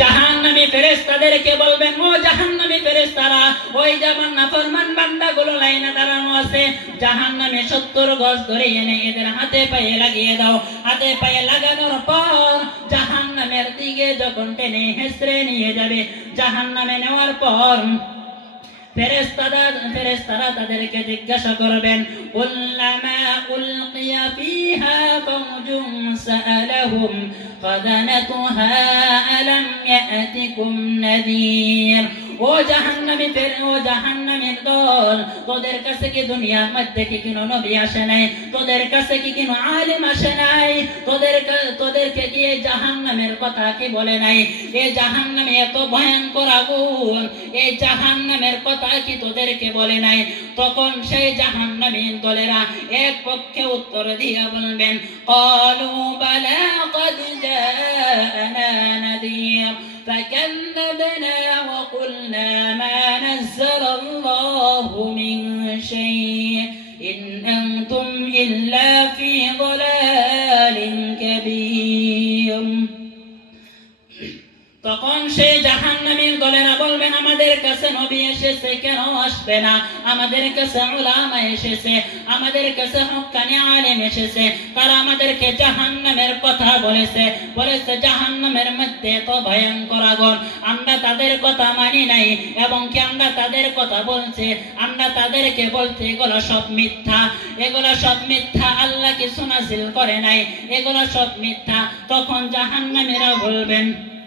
জাহান্নামী ফেরেশতাদেরকে জাহান্নামী ফেরেশতারা, ওই যেমন নাফরমান বান্দাগুলো লাইনে দাঁড়ানো আছে, জাহান্নামে 70 গজ ধরে এনে হাতে পায়ে লাগিয়ে দাও। হাতে পায়ে লাগানোর পর জাহান্নামের দিকে যখন টেনে হেসড়ে নিয়ে যাবে, জাহান্নামে নেওয়ার পর ফেরেশতারা ফেরেশতারা তাদেরকে জিজ্ঞাসা করবেন ও ফের, ও তোদের কাছে কি দুনিয়ার মধ্যে কি কোনো নবী আসে নাই? তোদের কাছে কি কোনো আলিম আসে নাই? তোদের কা- তোদেরকে কি এই জাহান্নামের কথা কি বলে নাই এই জাহান্নামে এত ভয়ঙ্কর আগুন এই জাহান্নামের কথা কি তোদেরকে বলে নাই তখন সেই জাহান্নামীর দলেরা এক পক্ষে উত্তর দিয়া বলবেন قالوا بلى قد جاءنا نذير فكذبنا وقلنا ما نزل الله من شيء إن أنتم إلا في ضلال তখন সেই জাহান্নামীর দলেরা বলবেন, আমাদের কাছে নবী এসেছে, কেন আসবে না? আমাদের কাছে উলামা এসেছে, আমাদের কাছে হক্কানি আলেম এসেছে। তারা আমাদেরকে জাহান্নামের কথা বলেছে। বলেছে, জাহান্নামের মধ্যে তো ভয়ঙ্কর আগুন। আমরা তাদের কথা মানি নাই এবং কি আমরা তাদের কথা বলছে। আমরা তাদেরকে বলছি, এগুলো সব মিথ্যা। এগুলো সব মিথ্যা, আল্লাহ কিছু নাজিল করে নাই। এগুলো সব মিথ্যা। তখন জাহান্নামীরা বলবেন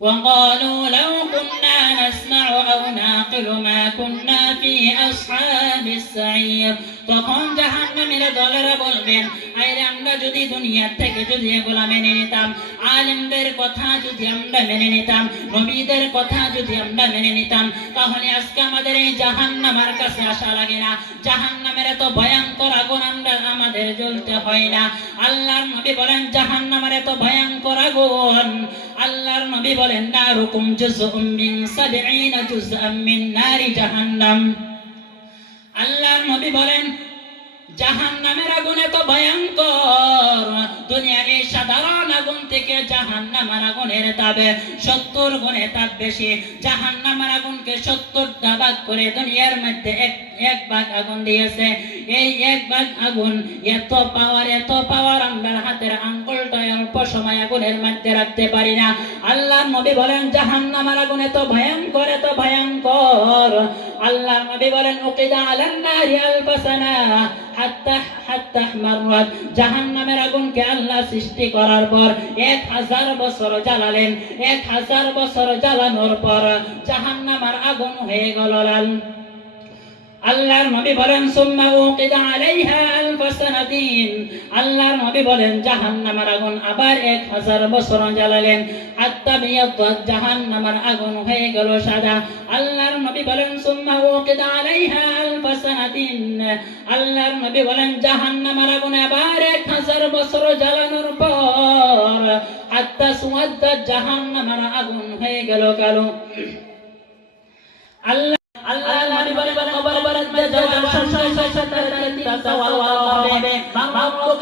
وقالوا لو كنا نسمع أو نعقل ما كنا في أصحاب السعير তখন জাহান্নামীরা দলেরা বলবেন আইরে আমরা যদি দুনিয়ার থেকে যদি এগুলা মেনে নিতাম আলেমদের কথা যদি আমরা মেনে নিতাম নবীদের কথা যদি আমরা মেনে নিতাম তাহলে আজকে আমাদের এই জাহান্নামার কাছে আসা লাগে না জাহান্নামের এত ভয়ঙ্কর আগুন আমরা আমাদের জ্বলতে হয় না আল্লাহর নবী বলেন জাহান্নামের এত ভয়ঙ্কর আগুন আল্লাহর নবী বলেন, নারুকুম জুজউম মিন সাবঈনা জুজআম মিন নারি জাহান্নাম। আল্লাহর নবী বলেন, জাহান্নামের আগুন এত ভয়ঙ্কর। দুনিয়ার এই সাধারণ থেকে জাহান্নামের আগুনের তাবে সত্তর গুণে তাপ বেশি। জাহান্নামের আগুনকে সত্তরটা ভাগ করে দুনিয়ার মধ্যে এক এক ভাগ আগুন দিয়েছে। এই এক ভাগ আগুন এত পাওয়ার এত পাওয়ার আমরা হাতের আঙ্গুলটা অল্প সময় আগুনের মধ্যে রাখতে পারি না। আল্লাহ নবী বলেন, জাহান্নামের আগুন এত ভয়ঙ্কর এত ভয়ঙ্কর। আল্লাহ নবী বলেন, উকিদা আলান নারি আলবাসানা হাত্তা হাত্তা মারওয়াত। জাহান্নামের আগুনকে আল্লাহ সৃষ্টি করার পর এক হাজার বছর জ্বালালেন, এক হাজার বছর জ্বালানোর পর জাহান্নামের আগুন হয়ে গেল লাল আল্লাহর নবী বলেন, সুম্মা উকিদা আলাইহা আলফ সানাতিন। আল্লাহর নবী বলেন, জাহান্নামের আগুন আবার এক হাজার বছর জ্বালালেন। হাত্তা বিয়াদ্দাত জাহান্নামের আগুন হয়ে গেল সাদা। আল্লাহর নবী বলেন, সুম্মা উকিদা আলাইহা আলফ সানাতিন। আল্লাহর নবী বলেন, জাহান্নামের আগুন আবার এক হাজার বছর জ্বালানোর পর হাত্তা সুয়াদ্দাত জাহান্নামের আগুন হয়ে গেল কালো। আল্লাহ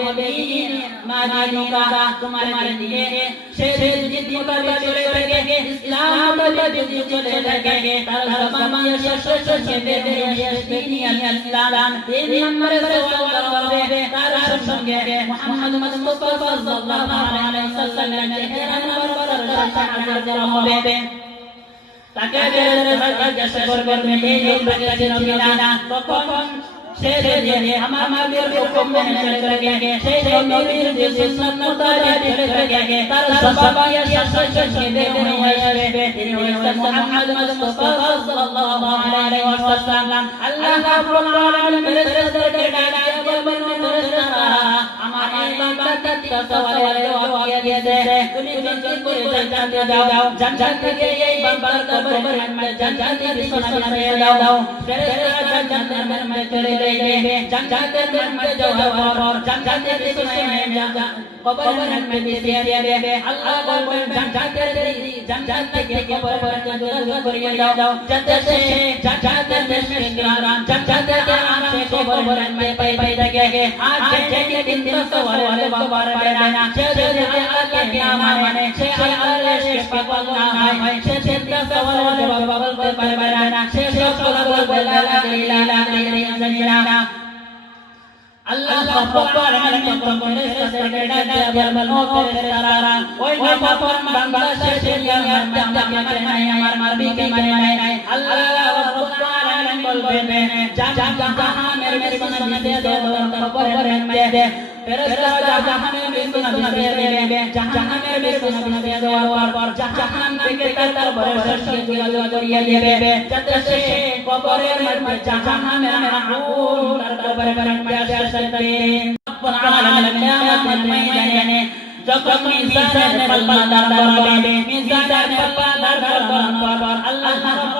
নম্বরে সওয়াল হবে মাদিনুকা তোমার দিনে সে যদি দিনটা চলে থাকে, ইসলাম যদি চলে থাকে, তার জবান শেষ শেষ বেরিয়ে আসবে ইসলাম। তিন নম্বরে সওয়াল হবে তার সঙ্গে মুহাম্মদ মুস্তাফা সাল্লাল্লাহু আলাইহি ওয়াসাল্লাম চেহারা নবর হবে। তাকে জিজ্ঞাসা করবেন, এই লোকটা ছিল কিনা তখন সে যে আমাদের হুকুম মেনে চলে গেছে সেই নবীর যে সুন্নাত চলে গেছে তার সবাব ইয়া শেষ বের আসবে তিনি হলেন মুহাম্মদ মুস্তাফা সাল্লাল্লাহু আলাইহি ওয়াসাল্লাম আল্লাহ রাব্বুল আলামিন ফেরেশতাদেরকে ডাকা বলবেন ফেরেশতারা আমার এই বান্দা জান্নাত সওয়ালের দোয়া দিয়েছে তুমি যখন করে জান্নাতে যাও জান্নাত থেকে এই বাবার কবরের মধ্যে জান্নাতের সোনা বিছিয়ে দাও ফেরেশতারা জান্নাতের মধ্যে চলে যাবে জান্নাতের মধ্যে যাওয়ার পর জান্নাতের সোনা কবরের মধ্যে বিছিয়ে দেবে আল্লাহ বলবেন জান্নাতের জান্নাত থেকে কবর পর্যন্ত করিয়ে দাও যাতে সে জান্নাতের দেশে গ্রাম জান্নাতের আরাম সে কবরের মধ্যে পাই পাই থাকে আর যে যে দিন দিন সওয়ালে বাবার পায় না সে যদি আল্লাহকে না মানে সে আল্লাহর শেষ পাগল না হয় সে চিন্তা সওয়ালে বাবা বলতে পারবে না সে সব কথা বলবে লা ইলাহা ইল্লাল্লাহ আল্লাহ রাব্বুল আলামিন তখন ফেরেশতাদেরকে ডাক দিয়ে বলল ফেরেশতারা ওই না ফরমান বাংলাদেশে সে আমার জামাকে নাই আমার মারবিকে মানে নাই আল্লাহ রাব্বুল আলামিন বলবেন যা যা জাহানের মেশিনে দিয়ে দাও কবরের মধ্যে ফেরেশতারা জাহানের মেশিনে দিয়ে দেবে জাহানের মেশিনে দিয়ে দেওয়ার পর জাহান থেকে তার বয়স যোগাযোগ করিয়ে দেবে যাতে সে কবরের মধ্যে জাহানের আগুন তার কবরের মধ্যে আসতে রব্বুল আলামিন কিয়ামতের ময়দানে যখন মিজানের পাল্লা দাঁড়াবে মিজানের পাল্লা দাঁড়াবার পর আল্লাহ রাব্বুল আলামিন বলেন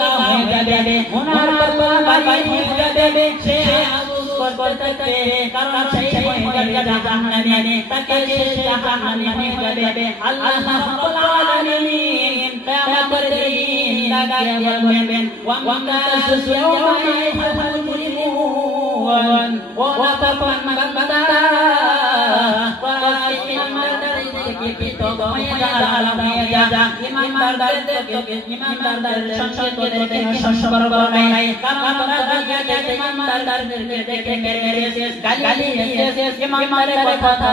যাবে আল্লাহ রাব্বুল আলামিন বলেন ফাহুয়া ফি ঈশাতির রাদিয়া সে হয়ে যাবে জান্নাত সে খুশি শান্তি সে হয়ে যাবে জান্নাতে আল্লাহ রাব্বুল আলামিন বলেন وأما من خفت موازينه জান্নাতের পাল্লা নাকি হালকা হয়ে যাবে ওনার পাল্লা ভারী হয়ে যাবে সে আফসোস করতে থাকবে কারণ সেই হয়ে যাবে জাহান্নামে তাকে সে জাহান্নামে হয়ে যাবে আল্লাহ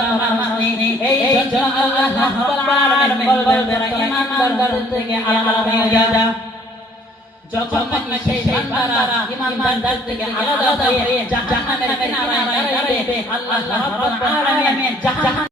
রাব্বুল আলামিন কিয়ামতের দিন ডাকিয়ে বলবেন ওয়ামা তাসুয়াউমা আইহাল মুজরিমুন ওয়া তাফান মাকাদা যখন সেই বান্দারা ইমানদার থেকে আলাদা হয়ে জাহান্নামের কিনারায় দাঁড়াবে আল্লাহ রাব্বুল আলামিন জাহান্নাম